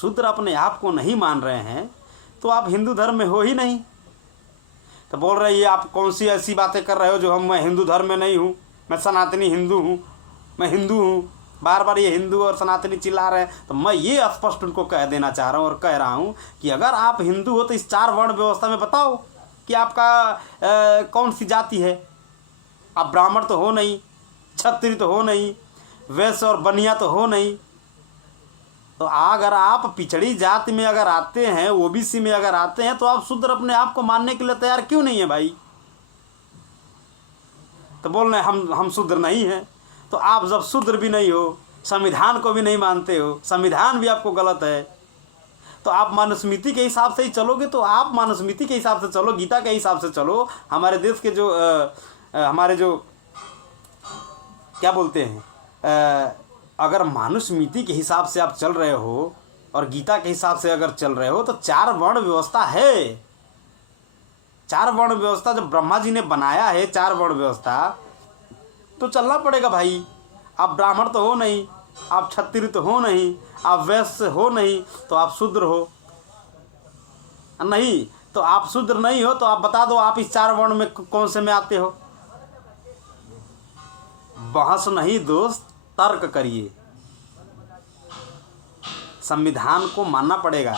शूद्र अपने आप को नहीं मान रहे हैं तो आप हिंदू धर्म में हो ही नहीं। तो बोल रहे ये आप कौन सी ऐसी बातें कर रहे हो जो मैं हिंदू धर्म में नहीं हूँ, मैं सनातनी हिंदू हूँ, मैं हिंदू हूँ। बार बार ये हिंदू और सनातनी चिल्ला रहे हैं। तो मैं ये स्पष्ट उनको कह देना चाह रहा हूँ और कह रहा हूँ कि अगर आप हिंदू हो तो इस 4 वर्ण व्यवस्था में बताओ कि आपका कौन सी जाति है। आप ब्राह्मण तो हो नहीं, क्षत्रिय तो हो नहीं, वैश्य और बनिया तो हो नहीं। तो अगर आप पिछड़ी जाति में अगर आते हैं, ओबीसी में अगर आते हैं, तो आप शूद्र अपने आप को मानने के लिए तैयार क्यों नहीं है भाई? तो बोल रहे हम शूद्र नहीं हैं। तो आप जब शूद्र भी नहीं हो, संविधान को भी नहीं मानते हो, संविधान भी आपको गलत है, तो आप मनुस्मृति के हिसाब से ही चलोगे। तो आप मनुस्मृति के हिसाब से चलो, गीता के हिसाब से चलो। हमारे देश के जो हमारे जो क्या बोलते हैं, अगर मनुस्मृति के हिसाब से आप चल रहे हो और गीता के हिसाब से अगर चल रहे हो तो 4 वर्ण व्यवस्था है। 4 वर्ण व्यवस्था जब ब्रह्मा जी ने बनाया है, 4 वर्ण व्यवस्था, तो चलना पड़ेगा भाई। आप ब्राह्मण तो हो नहीं, आप क्षत्रिय तो हो नहीं, आप वैश्य हो नहीं, तो आप शूद्र हो नहीं। तो आप शूद्र नहीं हो तो आप बता दो आप इस 4 वर्ण में कौन से में आते हो। बहस नहीं दोस्त, तर्क करिए। संविधान को मानना पड़ेगा।